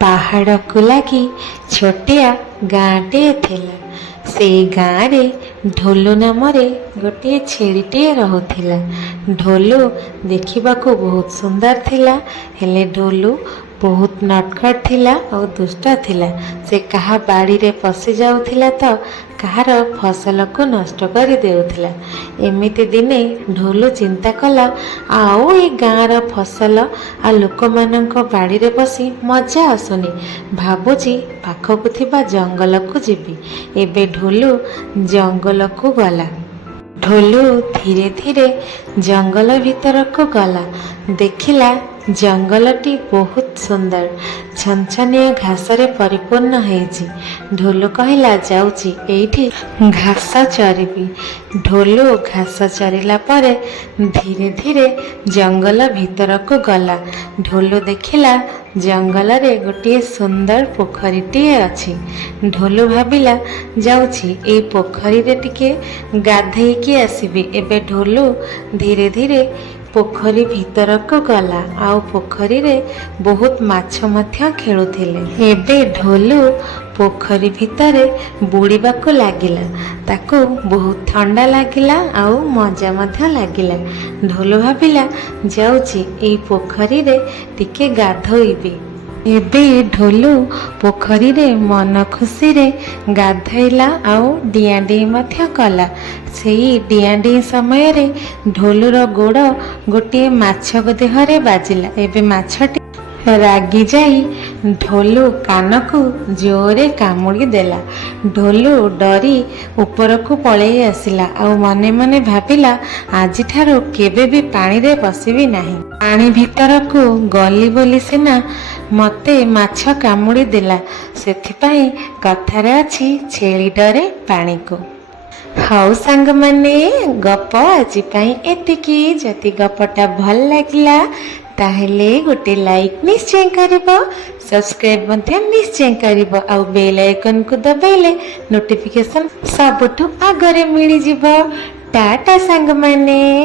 पहाड़ को लगी छोटिया गाँटे थिला। से गाँव रे ढोलू नाम गोटे छेड़ीटे रहुथिला। ढोलू देखिबाकू बहुत सुंदर थिला, हेले ढोलू बहुत नटखट थिला और दुष्ट थिला। से कहा बाड़ी रे पशि जाउथिला तो कहार फसल को नष्ट कर देउथिला। एमिति दिने ढोलू चिंता कला आओ ए गाँर फसल आ लोक मानक बाड़ी रे पशि मजा आसुनी, भाबुची पाखकु थिबा जंगल को जीवी। एबे ढोलू जंगल को गला। ढोलू धीरे धीरे जंगल भीतर को गला। देखिला जंगलटी बहुत सुंदर, छनछनिया घास रे परिपूर्ण हेजी। ढोलू कहला जाउची एठी घास चरिबी। ढोलू घास चरिला परे धीरे धीरे जंगल भीतर को गला। ढोलू देखिला जंगल रे गोटे सुंदर पोखरीटे अछि। ढोलू भाबिला जाउची ए पोखरी रे टिके गाधेइकी आसीबी। एबे ढोलू धीरे धीरे पोखरी भीतर को गला। आउ पोखरी रे बहुत माछ मध्य खेलुथिले। एबे ढोलू पोखरी भितरे बुड़ीबा को लागिला। ताको बहुत ठंडा लागिला आउ मजा मध्य लागिला। ढोलू भाबिला जाउची ए पोखरी रे टिके गाधोइबी। एबे ढोलू पोखरी रे मन खुशी रे गाधैला आउ डियाडी मध्य कला। सेई डियाडी समय रे ढोलूर गोड़ गोटे माछ देहरे बाजिला। एबे माछटी रागी जाई ढोलू कान को जोरे कामुड़ी देला। ढोलू डरी ऊपर को पलई आसिला आउ मने मने भाबिला आजि ठारो केबे भी पानी रे पसिबी नाही। पानी भीतर को गली बोली सिना मते माछ कामुड़ी देला। सेथिपाई कथारे अछि छेली डरे पानी को। हौ सांग माने गप आजि पाई एतिकी। जति गपटा भल लागिला ताहेले गोटे लाइक निश्चय करिबो, सब्सक्राइब मध्य निश्चय करिबो आउ बेल आइकन को दबाइले नोटिफिकेशन सबुठु आगरे मिली जिवो। टाटा सांग माने।